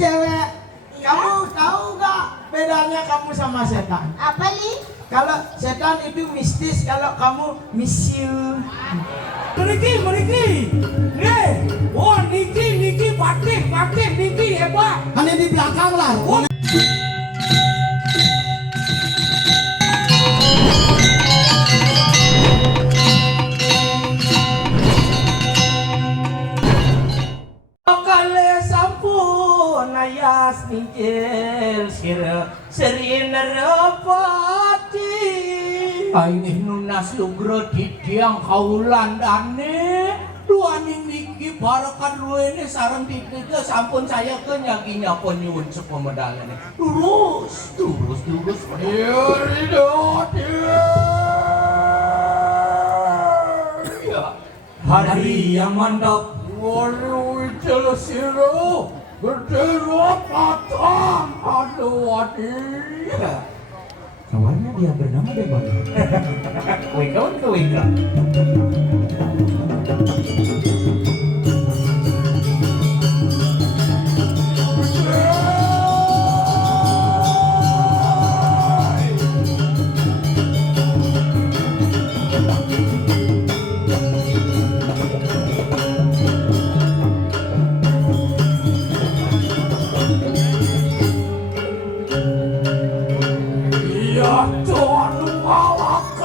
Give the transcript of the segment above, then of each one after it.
cewek. Kamu tahu nggak bedanya kamu sama setan? Apa Li? Kalau setan itu mistis, kalau kamu misiu. Meriki. Nih, oh Niki, Patih, Niki hebat. Hanya di belakang lah. Kale sampun ayas ningkil serina rapati. Aing nunas lugro didiang kaulan dane. Duaning niki barakan ruene sareng dikeke sampun saya ke nyaginya penyuwun sepemedalane. Terus. Hari yang mantap. Waduh, celesiro, berderot patang, aduh adik. Kawannya dia bernama Demono. Weka.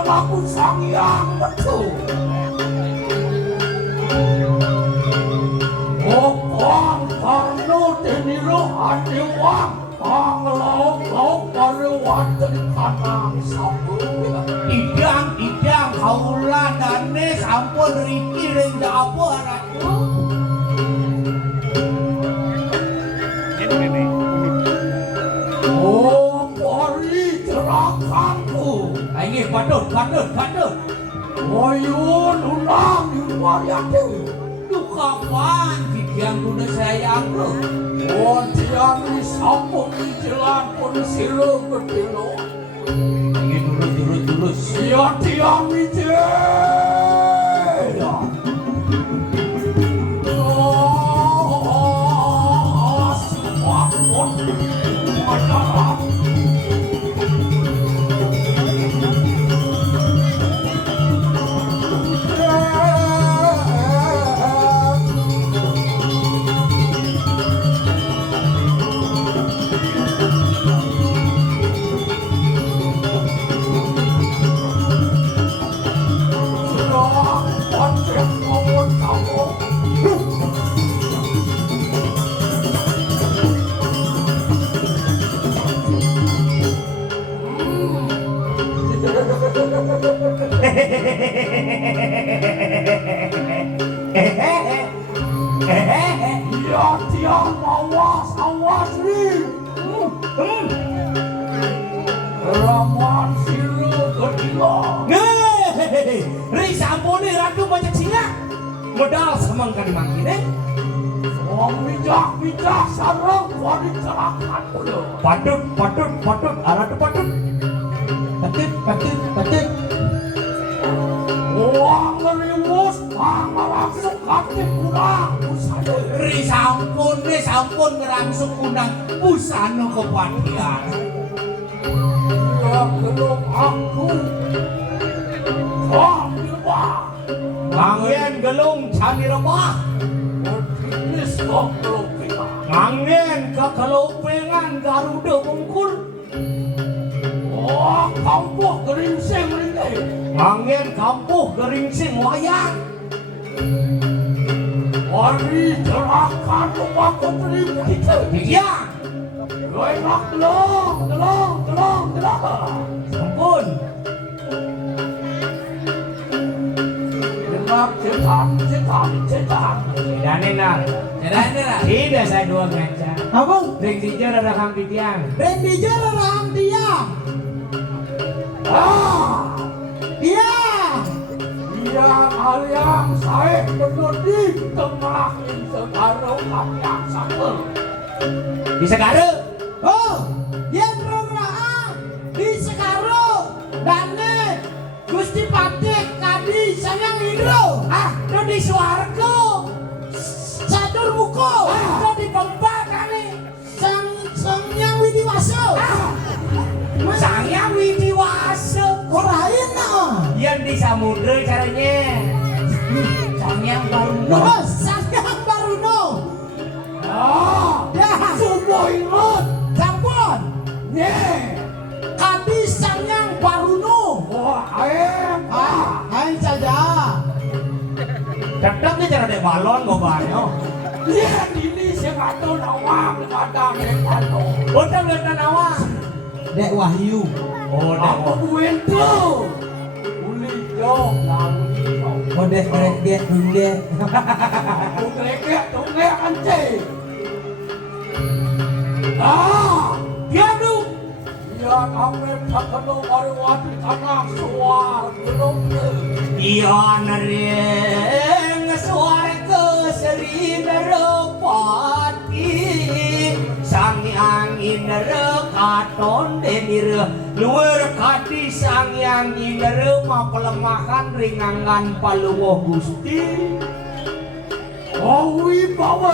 Aku sang yang betul. Opang karno teniro adiwang panglauk pariwatan kanang sabu. Idang kaulan dane sampun riki rendah apa ratu. Oh pari cerakanku. Ini patut. Oyun unang yuwariate. Kapan didiang kuda sayang lo? Oh tiang di sampung di jalan pun silo berdilo. Ini durus. Sia tiang di jalan. Oh, semua pun masalah. Ya tiang awas nih. Ramuan siru kedila. Ri sampune ratu banyak singa. Modal semangka dimangkine. Bijak sarang wadi celakan udah. Patut. Aratu patut. Uang ngeriwus, langsung kaki kurang busana. Ri sampun ngerangsung undang busana kepatian. Ya belum aku. Angin gelung cani remah. Tipis kok belum kita. Angin kekelupengan Garuda Bungkul. Oh, kampuh geringsing ini. Angin kampuh geringsing wayang. Hari cerahkan rumah putri kita. Iya. Enak delong. Ampun. Enak cetam. Dane nak. Tidak saya dua ngaca. Abang, Ring dijer ada kang titiang. Rendijer rahang tiang. Iya. Dia aliang saya pendidik temahin sekarang kapyak sakel. Di Segara. Oh, yen rahang di Sekaro. Dane Gusti Patih Kadi Sayang Indro. Itu di Swarga. Sadur buku. Itu di Pemba kali. Terus Sangyang Baruno. Ya, Semua ingat. sampun. Nih. Kadi Sangyang Baruno. Wah, Hai saja. Cedek ni cara dek balon go banyo. Lihat ini sepato nawang kadang sepato. Boten boten awak. Dek Wahyu. Oh, dek. Aku buin tuh. Uli jauh lalu jauh. Bodeh grek dunde. Aku gelegek ance. Diam lu. Ya kami tak kenal mariwati tanah suar belum Iya nereng swarga seri nerepati Sangyang indera katon denira luar kati sangyang indera ma pelemahan ringangan paluwuh Gusti Awi bawa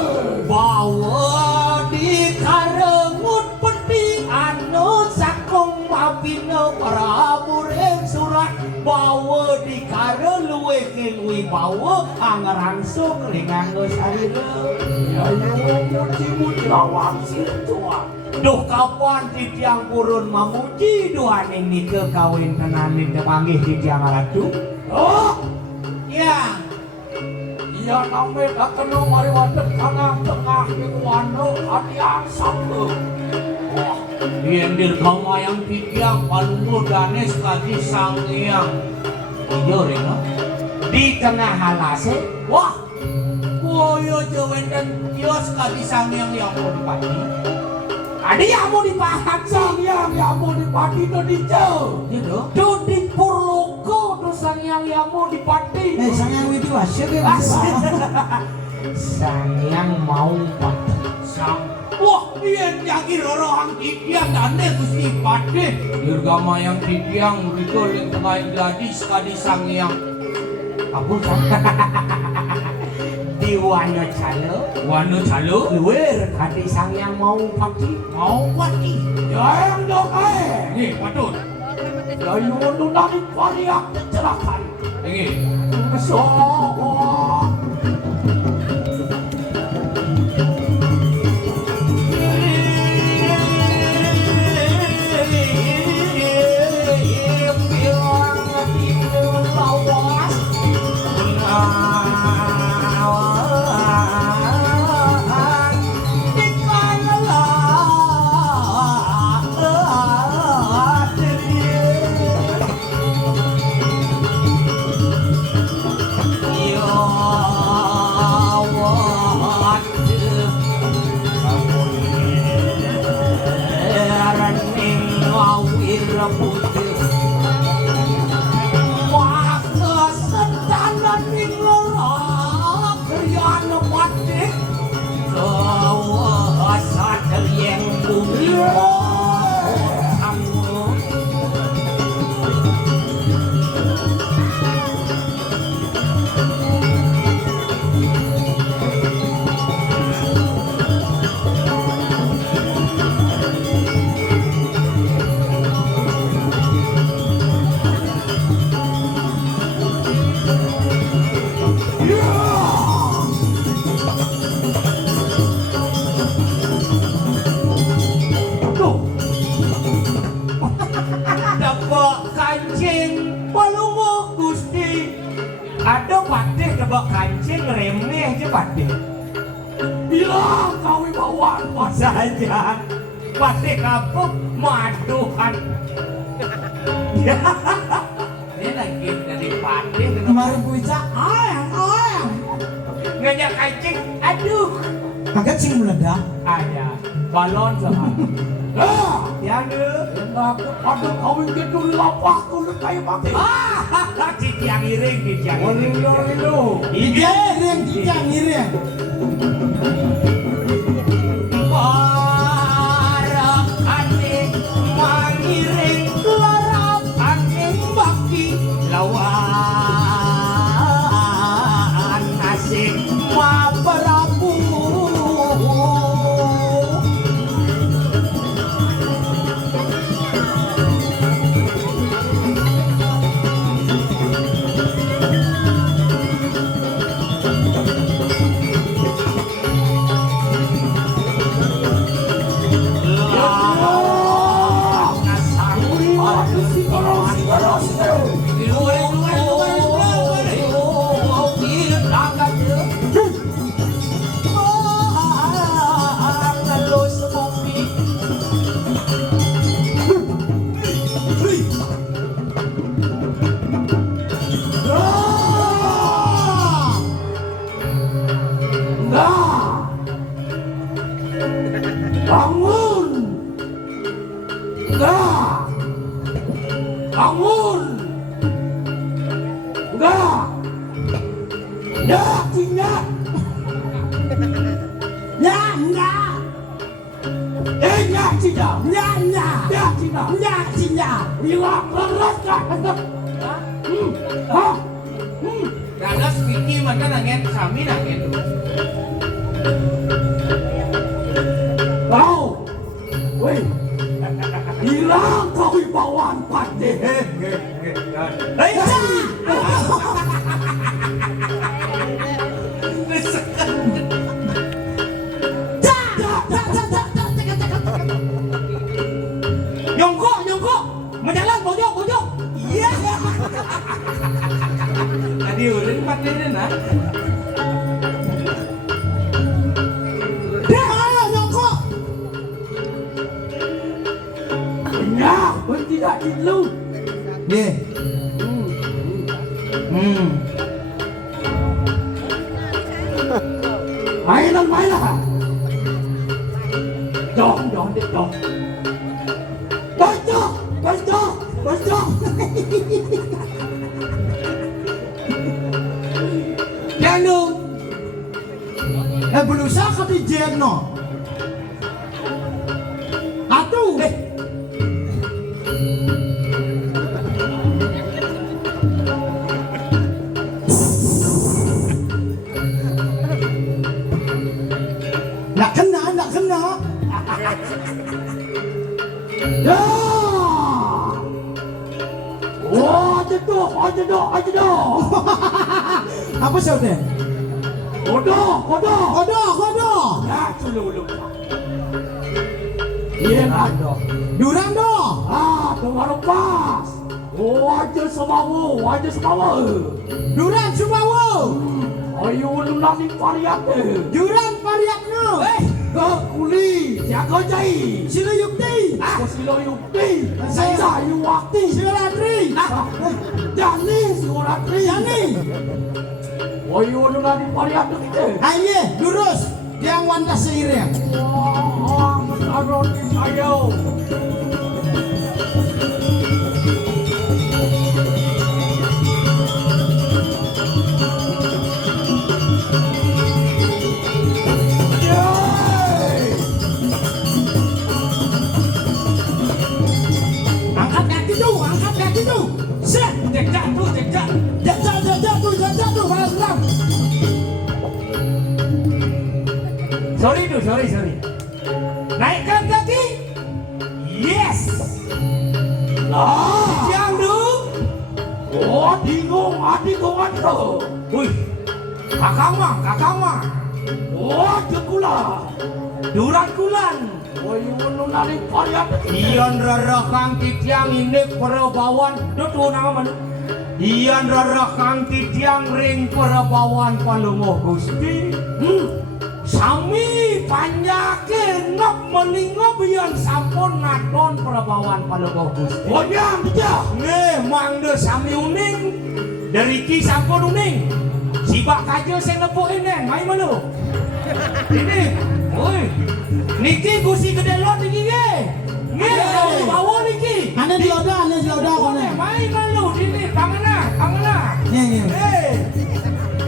di karengut peti anu sakung mapino Prabu ring surat bawa di kare luwe kinwi bawa angerangsung ringango sarira ya muji-muji lawang sintua. duh kapan titiang purun mamuji duaning nike kawin tenanin tepanggih titiang ratu ya Ya kami tak kenal mariwati tengah-tengah mingguano adiang satu. Yendir kamayang titiang palungo danes kadi sangyang iyo rino di tengah halase wah koyo jawenden kios kadi sangyang yang mau dipati adi yang mau dipahat Sangyang yang mau dipati itu dijauh. gitu tuh di Purloko tuh sangyang yang mau dipati Sangyang Widiwasya ge. sangyang mau pati sang wah biyen nyaki rorohang titiang dane Gusti Pade dirgama yang titiang riko ling tengah gadis kadi sangyang apa di wano calo luwer kadi sangyang mau pati Ya yang dokai. nih patut Ya yono nari pariak kecelakaan. ini So. Ada Pakde kebak kancing remeh aja Pakde. Bilang kau bawaan Saja Pakde kapuk maduhan. Ini lagi dari Pakde Kemarin kuica ayam. ngajak kancing. Aduh. Kaget sing meledak. Ada balon sama. Ya aku ada kawin gitu di lapak tuh kayak mati. Titiang iring, titiang iring. Kijang iring. Para adik mangiring larap angin bakti lawan nasib ma Prabu. Bangun. Enggak. Bangun. Enggak. Enggak, tidak. Enggak, enggak. Enggak, tidak. Enggak, enggak. Enggak, tidak. Enggak, tidak. Bilang leres gak? Hah? Dadas Vicky mana nangen kami nangen. Kau, weh, hilang kewibawaan pandai. Hei, nyongkok, menjalan bojok. Iya. Tadi udah pakai nah. Ayo, nyongkok. Benar, tidak dulu. Ye. Mainan. Jangan deh, jangan. Bocok. Janu. Berusaha ke di Jeno. Atuh. Nggak kena. Ya. Wah, jedoh. Apa saudara? Kodok. Ya, dulu. Iya, ada. Durando. Tunggu pas. Wajah semawa. Duran Sumawo. Ayo lu nanti variate. Duran Pariakno. Ke kuli, jaga jai. Sila Yukti. Silo yukti. Sayu wakti. Silatri. Jani suratri. Yani. Ayo lu nanti variate kita. Aye, lurus. Yang wanda seiring. Wah, aron ayo. Angkat kaki tu. Set. Jatuh. Balas ram. Sorry. Naikkan kaki. Yes. Yang du. Oh, bingung tu. Wih. Kakang mah. Oh, jekula. Duran kulan. Ayo lu nanti variate. Iyan rarakang titiang indek perabawan. Dutu nama mana? Iyan rarakang titiang ring perabawan palungoh Gusti. Sami panjake ngop melingop iyan sampun ngadon perabawan palungoh Gusti. Oh, yang dia. Mangde sami uning. Dari ki sampun uning. Sibak kaje saya nepuin main mana? Ini, oi. Niki gusi gede lot niki ge. Bawa niki. Ane dioda kone. Main lalu ini tanganna. Ye.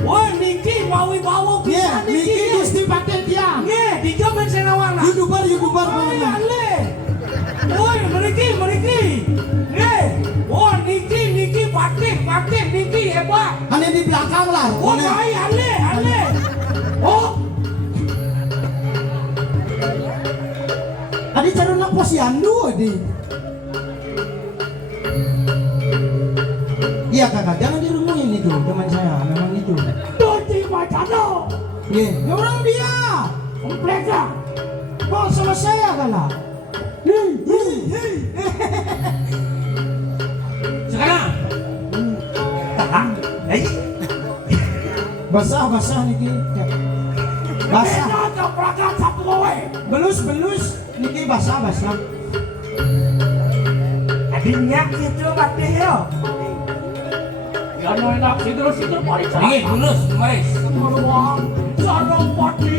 Woi niki mawi bawa Ye, bisa niki niki. gusti pakai tiang. Dijamin senawang. YouTuber Woi kone. ale. Woi meriki. Woi niki pakai niki hebat. Ane di belakang lah. Woi Kone. mai ale. Oh. Adi cara nak posyandu adi. Iya kakak, jangan dirumuin itu teman saya, memang itu. Dodi macano. Ye, ya orang dia. Kompleka. Kok sama saya kalah? Sekarang. Basah niki. Ya. Basah. Beda prakat satu kowe. Belus niki basah. Adinya gitu mati yo. Ya no enak situ parisa. Ini lulus, maris. Sarong pati.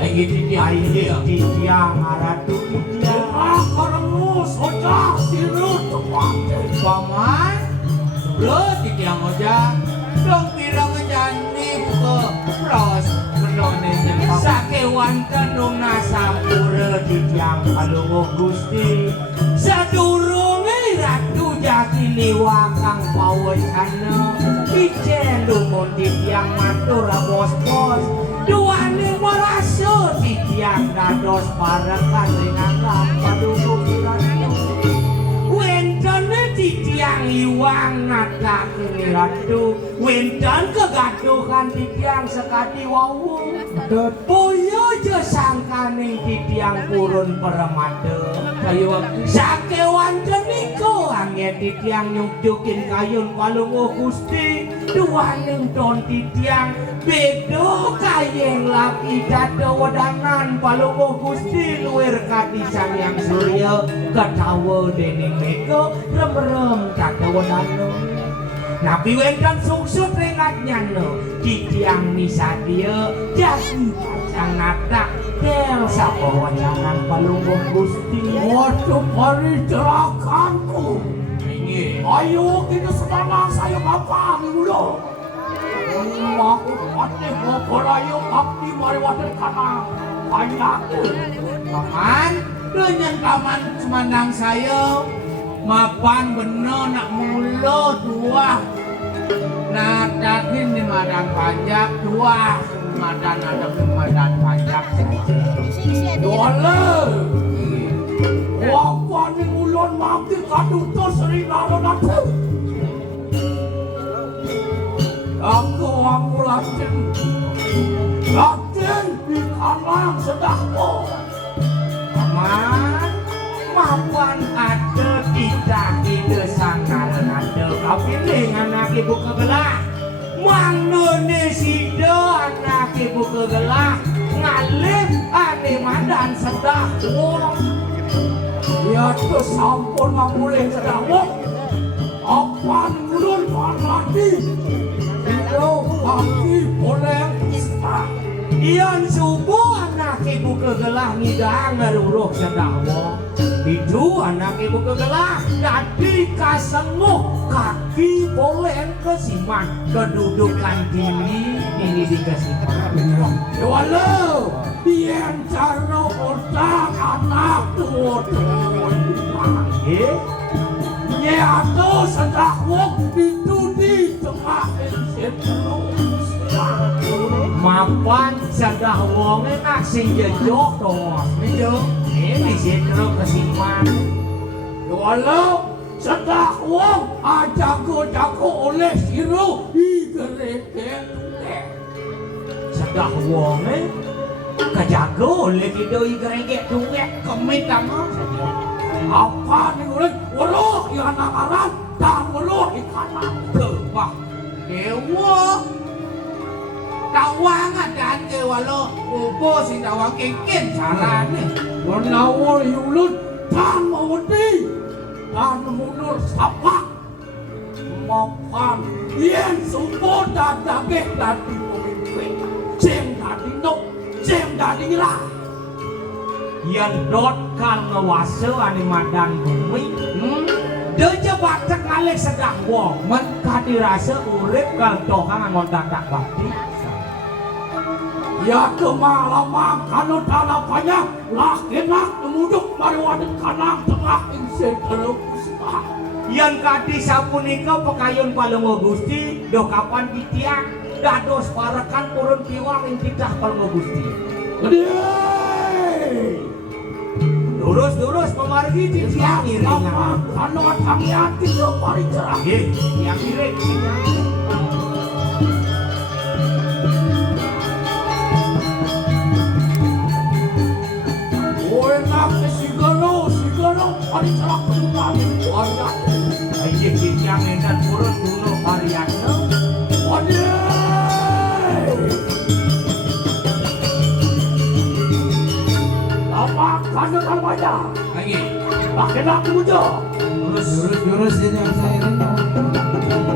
Lagi titiang aratu paman lo titiang aja dong bilang jani ke pros menone sakewan kandung nasapura titiang kalungo gusti sadurunge ratu jati liwakang pawecana ijen lumon titiang matur bos-bos duane merasa titiang dados parekan dengan paduka kirana wentene titiang iwang natakeun ratu wenten kegaduhan titiang sekadi wawu boyo je sangkaning titiang purun peremade kayu sakewan teniko angge titiang nyukjukin kayun palungo gusti duaning don titiang bedo kayeng laki dada wedangan palungo gusti luwir kati sang surya ketawa dening meko rem-rem dada wedangan nabi wenten sungsut rengatnya no titiang nisadia jadi pacang natak del sapa wacangan palungo gusti waduh pari cerakanku ayo kita semangat saya bapak mulu aku patih ngobrol ayo bakti mari wadah kanang banyak paman dengan paman semandang saya mapan bener nak mulu dua nah datin di madang pajak dua madan ada di madan pajak dole wapan ni ulun mati kadutos rinalo natu aku latin di kalang sedahmu paman mapan ada tidak ide sangar ada tapi dengan anak ibu kegelah mangne sida anak ibu kegelah ngalih ane madan sedahmu ya tu sampun ngapulih sedahmu apan ulun panati itu pagi boleh istirahat ian subuh anak ibu kegelah ngidang ngeruruh sedahmu itu anak ibu kegelah jadi kasenguh kaki boleh kesiman kedudukan ini di kesiman walau ian cara utang anak tuh ya tuh sedahmu itu di tengah terus mapan sedah wong enak sing jejok tos itu ini sitro kesiman walau sedah wong jago oleh siru igereke sedah wong kejago oleh kido igereke tuwek kemit ama apa nih ulit walau yang nakaran dan walau ikanan tebak dewa tawang adaan ke walau upo si tawang kengken carane warna yulut tan mawadi tan munur sapak mapan yen sumpah daging dadi pemimpin sing dadi nok sing dadi lah Yang dot kan ngewase ani madan bumi Deja batak ngalek sedang wong Men kadirasa urip kal tohang angon dadak bakti ya kemalamang kanut harapannya lakinak temuduk mariwadet kanang tengah insen terusah Yang kadi sapunika pekayun palungo gusti Do kapan ditiang Dados parakan turun piwang intitah palungo gusti gede Lurus pemargi ditiang iringan kanut hangiati lo pari cerah Yang iring enak sigalo pari cerah penumpang varian Ayo ditiang dan turun dulu varian Lama kanut harapannya Ayo lakinak temuduk Jurus ini yang saya ini.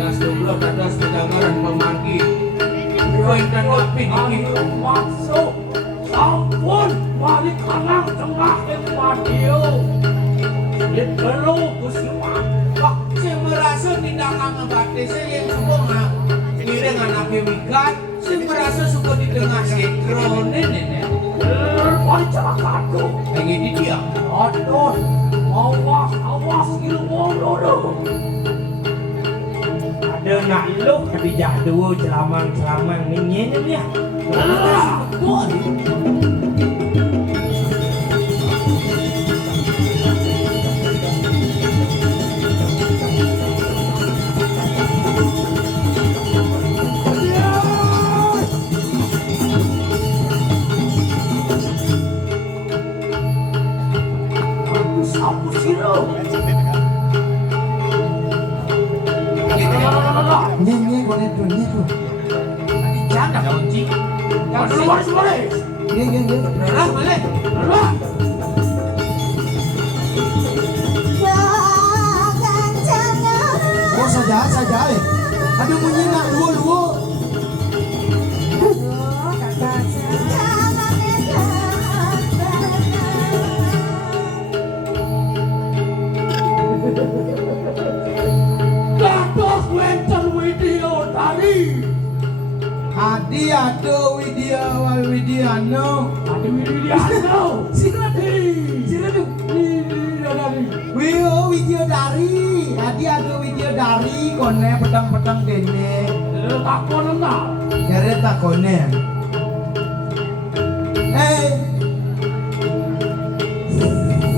Gas doblo dados pedangaran pemargi Poin dan wapi Ayo masuk sampun balik kanang tengah yang padio itu kusiman Pak, saya merasa tindakan ngebati saya yang semua ngiring anak wikat saya merasa suka di tengah sekron nenek balik celaka tuh Pengen di dia aduh awas ilmu loro Ada nak lu kedijah dua celamang nyenyen ya sapu siro Ini konek tuh, ini tuh. Janda kunci balik Ini. Merah balik Oh saja. Aduh bunyi nak luo. dados wenten video tadi Adi aduh Widiano. Adi Widiano Siradu. Widiodari. Adi aduh Widiodari kone pedang dene. takon enggak Kere takone.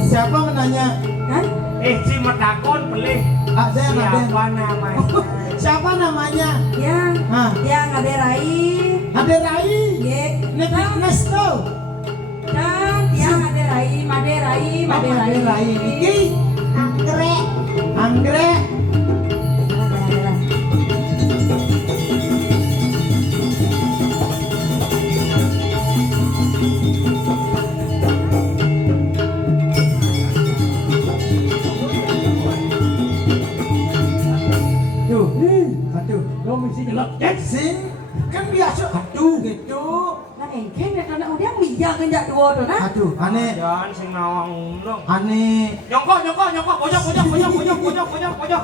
Siapa menanya? Kan? si metakon pelih Ada. siapa namanya Siapa namanya? Yang Hah? yang ada Rai. Ada Rai. Ye. Nes tuh. Dan yang ada Rai, Made Rai. Iki anggrek. Tuh. Aduh. lo mesti ngelet Sing kan biasa aduh gitu. Nah, engkeng nek ana udah mijang enggak dua tuh nah. Aduh, aneh. dan sing nawang ulung Aneh. nyongkok pojok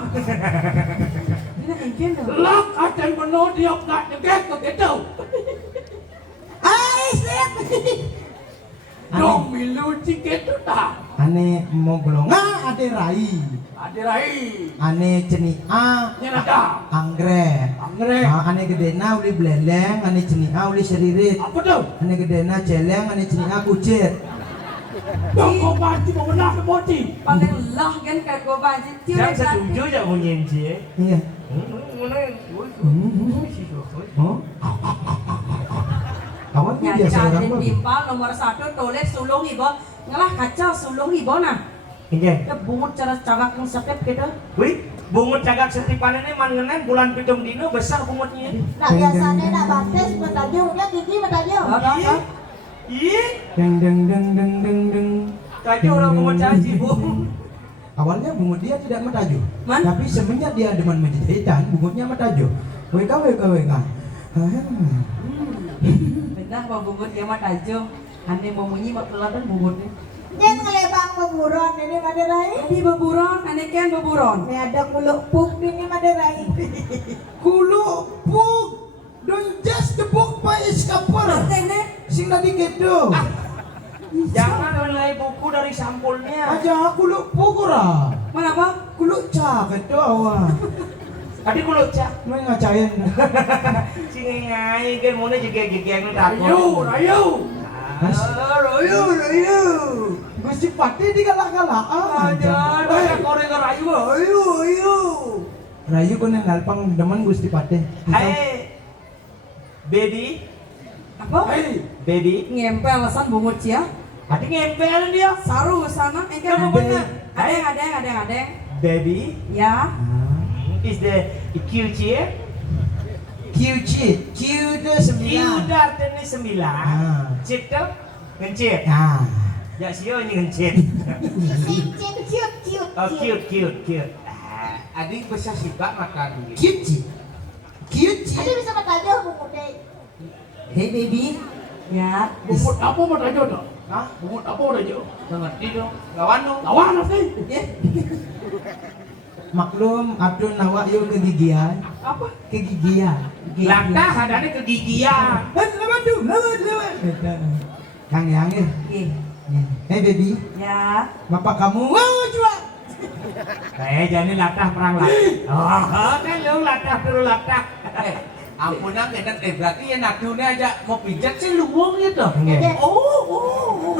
Ini engkeng tuh. lak acan beno diop nak nyegek ke gitu Sip. dong milu ciket tuh tak Aneh mau belum. Ada Rai. ada rai Aneh ceni A. nyerada Anggrek. anggrek Aneh gedena uli beleleng, aneh ceni A uli seririt. apa tuh Aneh gedena celeng, aneh ceni A kucit. dong kau banci mau benar ke boti Paling lah kan kayak gua banjir tiu Jangan dah. setuju ya bunyi sih Iya. Oh. Kawan ini biasa orang Nyancarin apa? bimbal nomor 1 toilet sulung ibu ngelah kacau sulung ibu nah Iya. ya bungut cara cagak yang setep gitu Wih, Bungut cagak setipan ini mangenan bulan pitung dino besar bungutnya. Nak biasanya nak bates metajung, dia gigi metajung. Ih, Deng deng deng deng deng deng. kaju orang bungut caci bu. Awalnya bungut dia tidak metaju, Man? tapi semenjak dia demen menjahitan, bungutnya metaju. WK WK WK. Benar mau bungut dia mah tajam. Ane mau munyi mak kelatan bungutnya. Jangan ngelebang beburon ini Maderai. Ane beburon, ane kan beburon. Ini ada kuluk puk ini Maderai. Kulo puk, don't just the book by iskapar. Tene, Sing tadi kedo. Jangan menilai buku dari sampulnya. Aja kulo puk ora. mana apa? Kulo cak kedo awa. Tadi ku lucak. Mau ngacain. Sini ngai kan mana juga gigi takut. Rayu. Rayu. Gusti Pati digalak-galak Aja, banyak orang rayu. Ayo. Rayu ko nang nalpang demen Gusti Pati. Hai, baby, Apa? Hei. baby. Ngempel alasan bungut cia. Ada ngempel dia. Saru sana, engke Kamu bener. Ada. Baby Ya. is the cute here. QC, Q itu 9. Cute artinya 9. Cip tuh ngencit. Nah, Ya sio ini ngencit. Cincin cute. Oh cute. Adik bisa sibak makan. QC. QC. Ada bisa metajung bungutnya. Hey baby. Ya. Bungut apa mau rayu dah? Hah? Bungut apa mau rayu? Nggak ngerti dong. Lawan dong. Lawan sih. Ya. Maklum Abdul nawak yo kegigian. Apa? Kegigian. Latah adanya kegigian. Lawan tuh, lawan. Kang Yang ya. Ih. Hey baby, Ya. bapak kamu mau jual. Jadi latah perang latah. Oh, kan lu latah terus latah. Ampun berarti ya nakdunya aja mau pijat sih luwung gitu. Oh.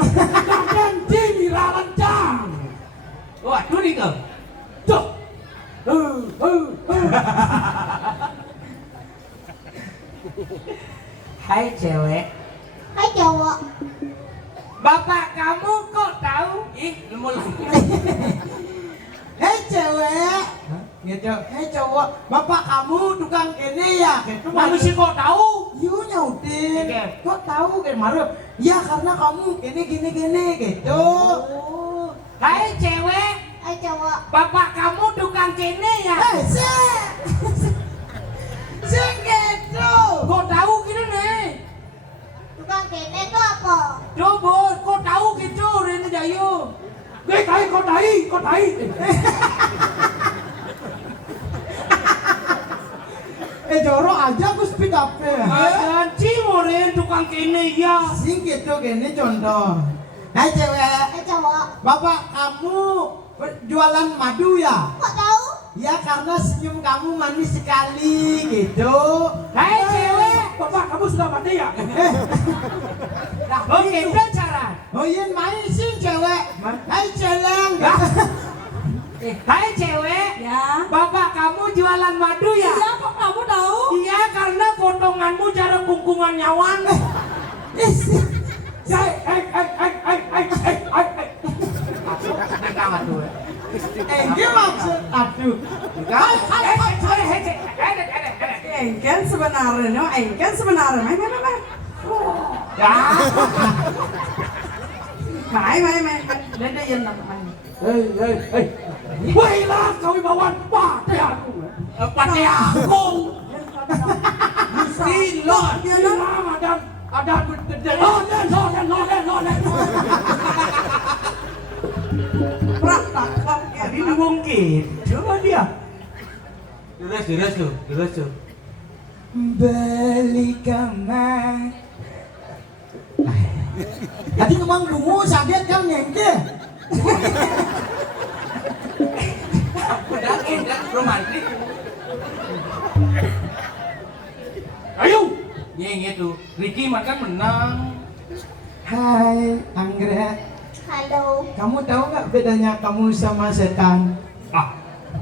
Dan dini rancang. Waduh nih kau. Tuh. Hai cewek. Hai cowok. Bapak kamu kok tahu? Ih, lu mau Hei cewek. Gitu. Hei cowok, bapak kamu tukang kene ya? Gitu. Kamu sih kok tahu? Yu nyautin. Oke. Kok tahu kan marah? Ya karena kamu gini gitu. Oh. Hai cewek, Hai cowok. bapak kamu tukang kene ya? Hei sing gitu. Kok tahu gitu nih? Tukang kene itu apa? Coba, kok tahu gitu Rene Jayu? Kau tahi. Jorok aja Gus Pitape. Ada Cimoren tukang kene ya. Sing gitu gini contoh. Hai cewek, Hai cowok. bapak kamu jualan madu ya? Kok tahu? Ya karena senyum kamu manis sekali gitu. Hai cewek, Bapak kamu sudah mati ya? nah oke udah cara. Oh iya main sih cewek. Hai celeng. Hai cewek, Ya. bapak kamu jualan madu ya? Iya kok kamu tahu? Iya karena potonganmu cara kungkungan nyawan. Ini maksud aduh. Engken sebenarnya, no, engken sebenarnya. Main. Dan dia yang main. Wait lah, kau ibawan pate aku. Pati aku. Silot. Dia Hilang ada loden. praktek. Tadi lu mungkin. Coba dia. Terus tuh. Beli kamar. Tadi ngomong dungu sakit kan nyengke. Udah enak romantis. Ayo. Yang itu, Ricky makan menang. Hai Anggrek, Halo. kamu tahu nggak bedanya kamu sama setan? Ah,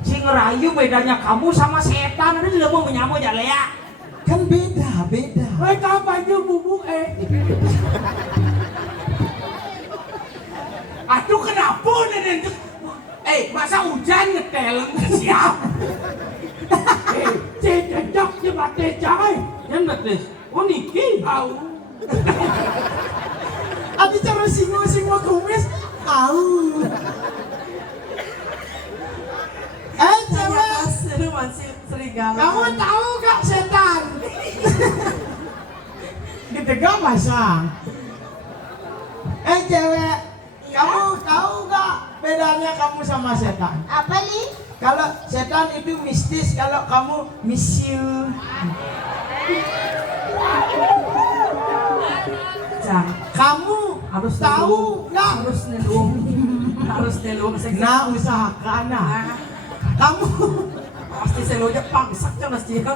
si ngerayu bedanya kamu sama setan. Ada tidak mau menyamu ya Lea? Kan beda. Mereka baju bubuk Aduh kenapa nih? masa hujan ngeteleng siap. Cecok je batis cai. Yang betis. Oh niki. Au. Abi cara singo kumis. Au. Cewek. Seru masih serigala. Kamu tahu gak setan? Gitu gak masang? Cewek, kamu tahu gak bedanya kamu sama setan? Apa li? Kalau setan itu mistis, kalau kamu misiu. Jang, Kamu harus tahu nggak? Harus nelung. Nah, usahakan nah. Kamu Pasti selunya pangsak kan mesti kan.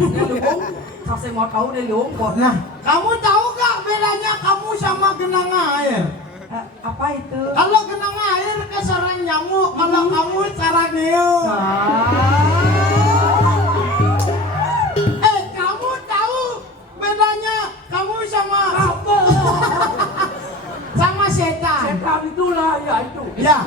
Nelung, saya mau tahu nelung kok. Nah, kamu tahu gak bedanya kamu sama genang air? Apa itu? Kalau genang air ke sarang nyamuk, kalau kamu sarang hiu. Kamu tahu bedanya kamu sama sama setan? Setan itulah ya itu. Ya,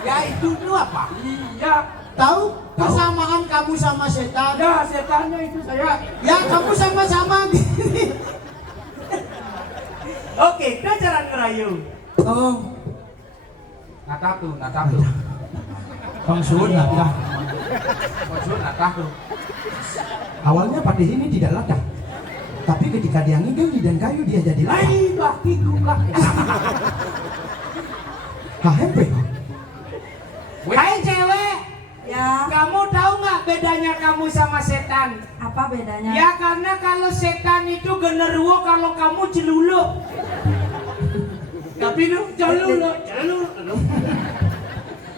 Ya itu apa? Iya. tahu persamaan kamu sama setan? Ya setannya itu saya. Ya, kamu sama-sama gini. Oke, kita jalan ngerayu. Oh, Natatu. Bang Sun lah ya. Maksud natatu. Awalnya Pakde ini tidak ladak, tapi ketika dia ngigau di dan kayu dia jadi ladak. Lain bakiku lah. Hempe. Hai cewek, Ya, kamu tahu nggak bedanya kamu sama setan? apa bedanya? Ya karena kalau setan itu generuwo, kalau kamu celuluk. Tapi lu celuluk.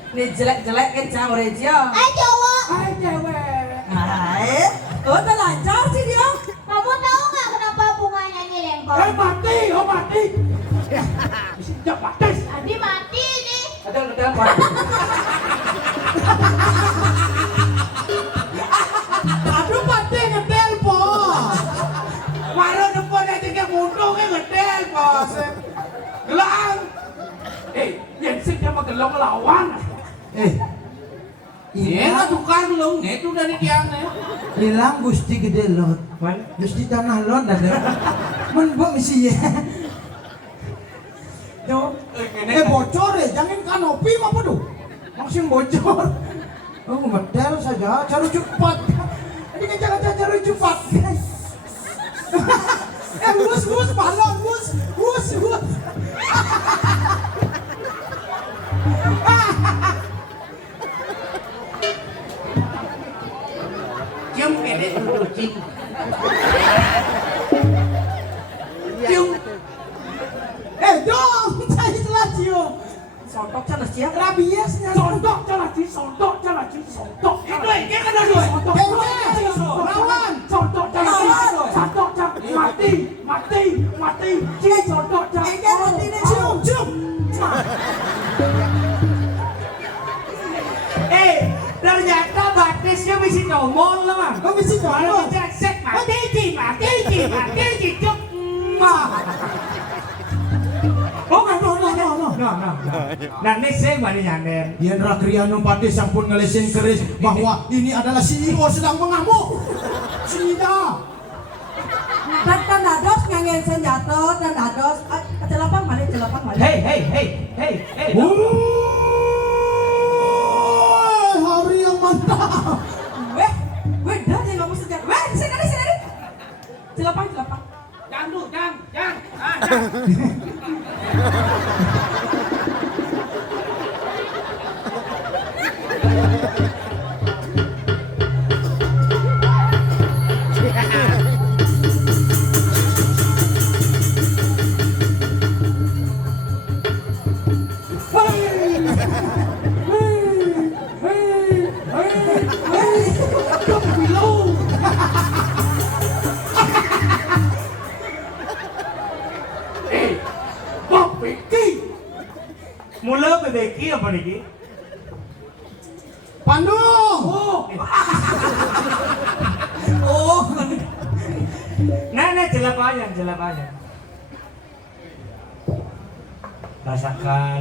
Ini jelek-jelek kan Jang Rejo. Cowok. Hai cewek. Udah lancar sih dia. Kamu tahu nggak kenapa bunganya ini lengkot? Mati. Sejak batis. Tadi mati nih. Ada. Aduh, Pakde ngedel bos. Baru depan aja ke mundungnya ngedel bos. Gelang. Yang sejak magelong lawan. Iya lah tukang lu, itu dari tiangnya. Hilang Gusti gede lot. Gusti tanah lot ada. Menbok sih ya. Yo, bocor ya, jangan kanopi apa tuh? Langsung bocor. Oh, ngedel saja, cari cepat. Ini kan cari cepat, guys. Bus, balon, bus. Cium kene dulu, cium. Cium. Dong, saya telah cium. Sontok sana siap. Rabiesnya. Sondok calaci. Itu ini kan dulu. Lawan. Sondok calaci. Mati. Sondok calaci. Cium. Ternyata batisnya bisa ngomong lah bang. Kau bisa Kalau ngomong? dicek mati, cuk. Oh, no. Nah, ini saya balik nyander. Yan Rakriano Pakde sampun ngelesin keris bahwa ini adalah CEO sedang mengamuk. Sida. Dan dados ngangen senjata dan dados celapang balik. Hei. Hari yang mantap. Dah dia ngomong senjata. Sini. Celapang. Jangan. Mula bebeki apa niki? Pandung. Oh. Nah, jelap aja. Rasakan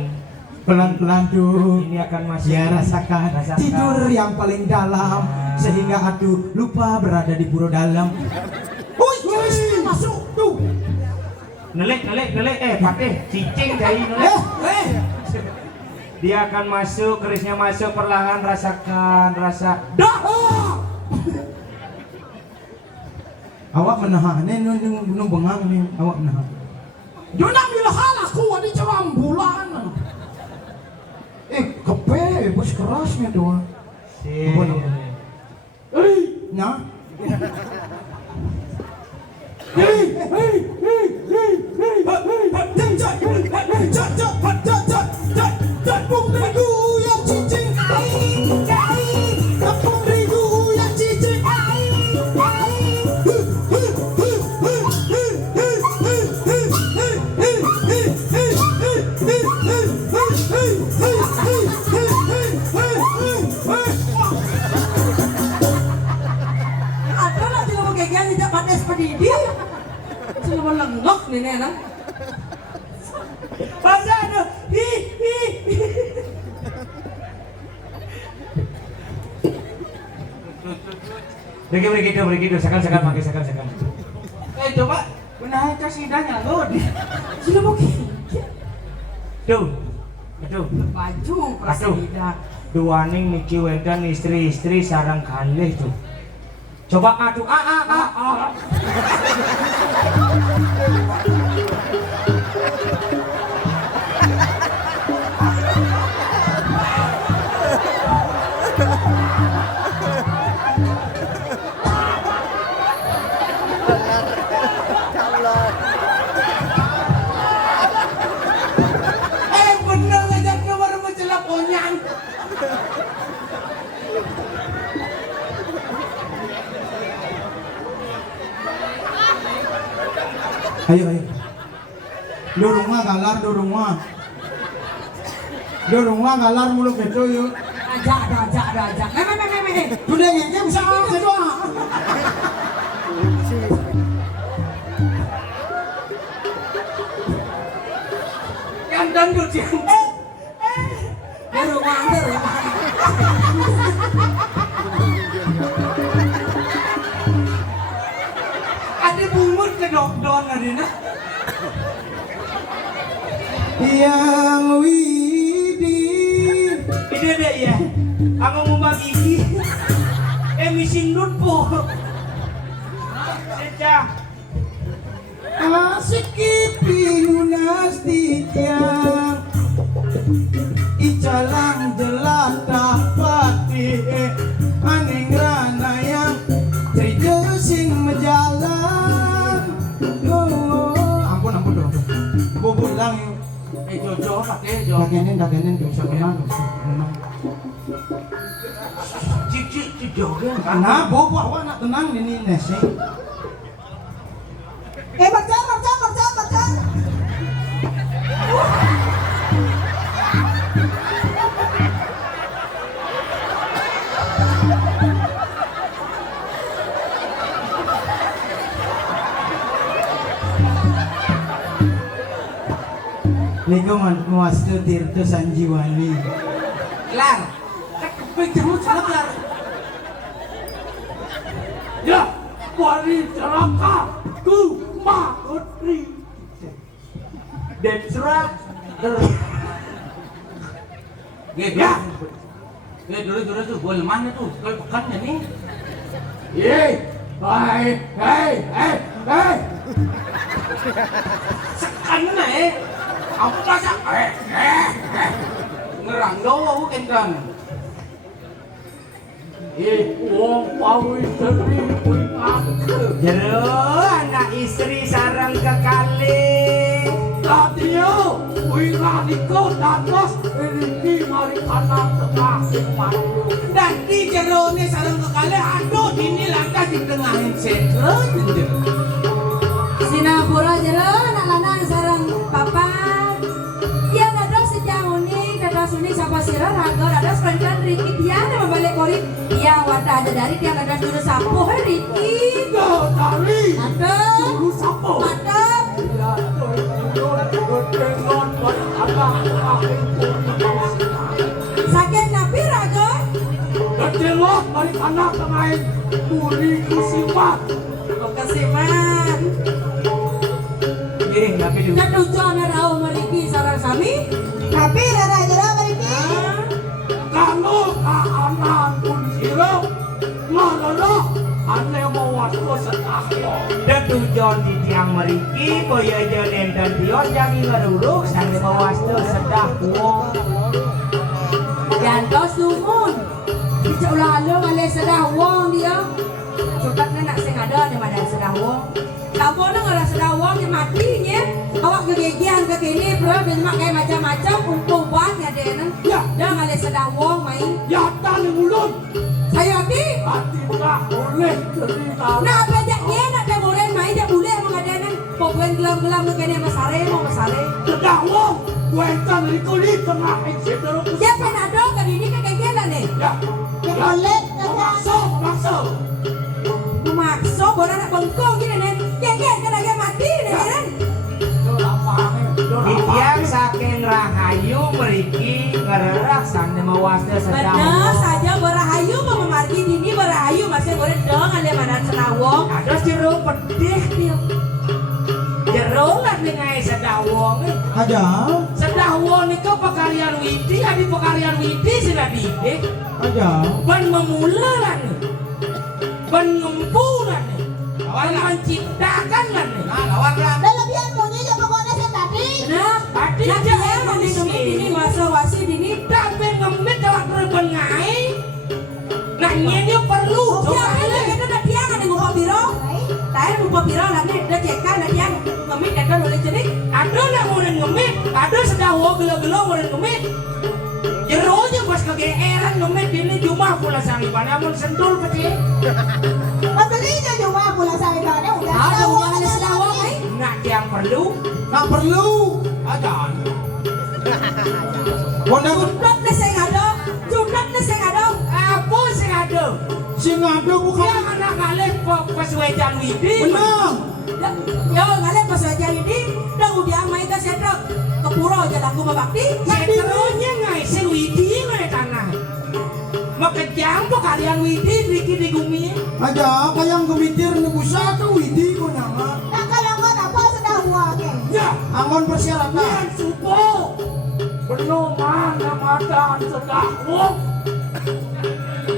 Pelan-pelan tuh. Ini akan masuk. Ya rasakan. Rasakan. Tidur yang paling dalam sehingga aduh lupa berada di pura dalam. Wih, masuk tuh. Nelik, patih, cicing dari nelik. Dia akan masuk, kerisnya masuk perlahan, rasakan, rasa. Dah. Awak menahan, nung bengang nih, awak menahan. Junang bilahan aku di cerambulan. Kepe, bos kerasnya doang. Nah, Ada lah sila mo kaya ganyan niya pates pa di dia. Sila mo langok ni Nena. Basta ano, hi. Begitu, sekali, pakai sekali. Coba, benahin kasidanya lo. Sila mo kaya. Tuh. Baju prasida. Duaning niki wedan istri sarang kalih tuh. Coba aduh Bener ngajak nomor mo sila ponyan. ayo. Dorong galar mulu gitu yuk. Ajak. Udah ngeke bisa doa. Yang dangdut yang rumah. Ada bungut ke don hari na. Yang widi. Ide deh ya. Aku mau bagi gigi. Emisi nut po. Sejak Asik pinunas tiang Icalang jelata pati Aning rana yang Trijesing mejalan Ampun dong Bubuk lang yuk Jojo pakai Jojo. Dagenin tuh sebenarnya cicik joget. Nah bobo awak nak tenang ini nasi Baca. Niko Mastu Tirto Sanjiwani. Kelar. Begitu sana kelar. Ya, wali celaka ku makutri. Densra. Ya. Dulu tuh gua mana tuh? Kalau pekannya nih. Hei. Sekannya aku rasa ngerang doang bukan kan. Wong pawi seri pulingan. Jero anak istri sarang kekalih. Tadiyo, wingan iko dados iki mari kanan tengah mayu. Dan di jerone sarang kekalih aduh ini lantas di tengahin sentro jero. Sinapura jero nak lanang sareng papan. Yang dados sejauh ini dados uni sapa sira raga dados kancan Riki dia membalik korit. Yang wata ada dari dia dados dulu sapo Riki. Dari Mantap. dulu sapo. Mantap. Ya, dengan baik anak tengah muli sifat. Makasih man. Nggih, tapi dulu. Ketujuan rao meriki sarang sami. Tapi rada jero mereka. Kalau keanan pun siro, malah ane mau waktu setahun. Ketujuan di tiang meriki boyo jonen dan tios jangi ngeruruk sange mawasto sedah wong. Dan tos nuhun. Bisa ulah-ulah ngale sedah wong dia. Sukat na nak sing ada ni madan sedah wong. Kamu na ngara sedah wong yang matinya. Awak kegegian ke kini bro bermak kayak macam-macam untuk banyak deh nan. Ya. Dah ngale sedah wong main. Ya tali mulut, Saya hati. hati tak boleh cerita. Nah belajar dia nak tak boleh main tak boleh mengadakan. Pokoknya gelam-gelam ke kini masare mau masare. Sedah wong, kuentan rikulit tengah exit terus. Siapa nak ada kan ini kan kegiatan ni. Ya, Yang boleh makso. Makso bola nak bengkong gini nih. Geng-geng kan lagi mati nih kan. Di tiang saking rahayu meriki ngererak sange mawasto sedah Benar wong. saja berahayu memargi dini berahayu masih boleh dong ada madan senawong. Ada jeruk pedih dia. Jeruk lah dengan sedah wong. Aja. Sedah wong itu pekaryan widi, adi pekaryan widi sudah didik. Aja. Ben memula lah nih. Ben ngempu lah nih. Ben menciptakan lah nih. Nah, lawan lah. Lebihan bunyi je pokoknya saya tadi. Nah, Tadi nah dia dia yang mandi ngemit disini. ini masa wasi dini. Tapi ngemit lewat rebengai. Nah, ini perlu. Ya ada kita nak dia ada ngumpul biro. Saya ngumpul biro lah nih dia cekan lah dia ngemit dan kan boleh jadi. Ada nak murid ngemit, ada sedah wong gelo-gelo murid ngemit. Jeronya pas kegeeran ngemit ini cuma pula sangi namun sentul peti. Pembelinya cuma pula saya tadi udah. Ada uang ada sedawang eh. Nak yang perlu. Nak perlu. Ada. Wanda Cukrat ni saya ada. Cukrat ni saya ada. Apa sih ada? sing ada bukan. Yang anak kalian pesuejan widi. Benar. Yo ngale pas aja ini dah udah main ke setrok. Ke pura aja aku babakti. Seterunya ngai si widi ngai tanah. Makejam po kalian widi riki di gumi. Aja kayang gemitir nebusa tuh widi ko nyanga. Tak kalau kau apa sudah uang eh. Ya, Angon persyaratan. yang supo. Belum mana madan sedah wong.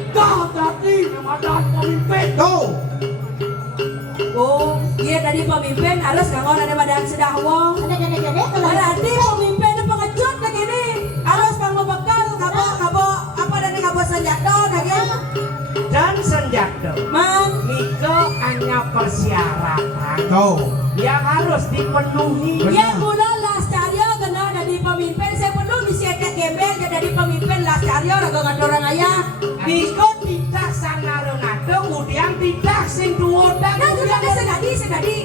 Kau tadi madan pemimpin. Go. Oh, iya tadi pemimpin harus kangon ada badan sedah wong. Gede kalau. Berarti pemimpin itu pengecut lagi ini. Harus kamu bekal kabo apa dan kabo senjata lagi. Dan senjata. Man, Niko hanya persyaratan Go. yang harus dipenuhi. yang mula las caryo kena jadi pemimpin. Saya perlu disiapkan gembel jadi pemimpin las caryo raga nggak orang ayah. Niko tidak sanaronado, kemudian tidak sing duodan. Nah, sudah ada segadi. Segadi.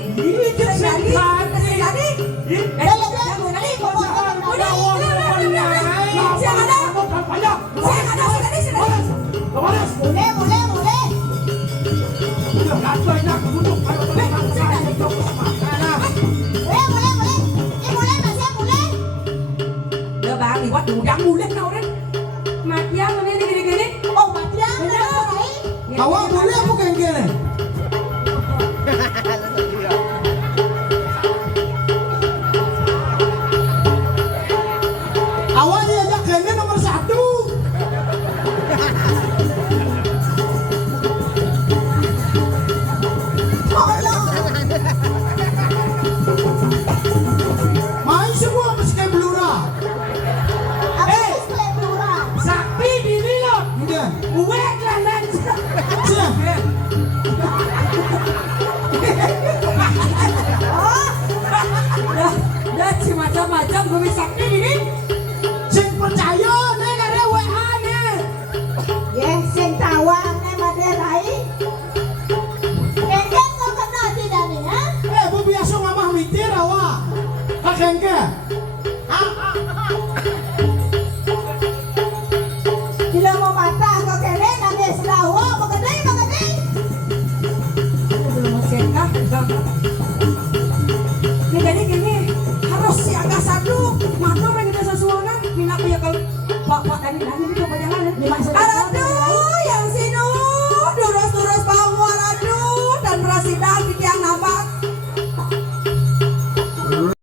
Udah wong pernah. Saya ada. Banyak. Saya ada segadi. Kemarin. Boleh. Banyak untuk kalau teman saya itu sama. Boleh. Ini boleh masih boleh. Dia bang liwat udang bulat tau kan. Matiang ini gini. Oh mati yang ada. Awak boleh apa kayak gini? Awak diajak kayaknya nomor 1. Main semua masih kayak belura. Apa display pelurah? Sakti dililot. Enggak. Uwek lah nanti. Siap. Dah si macam-macam gue bisa ini. Sing percaya nih ada WA nih. Yang sing tawang nih maderai. Kengkeng kau kena tidak nih ha? Bu biasa ngamah mitir awak. Kakengke.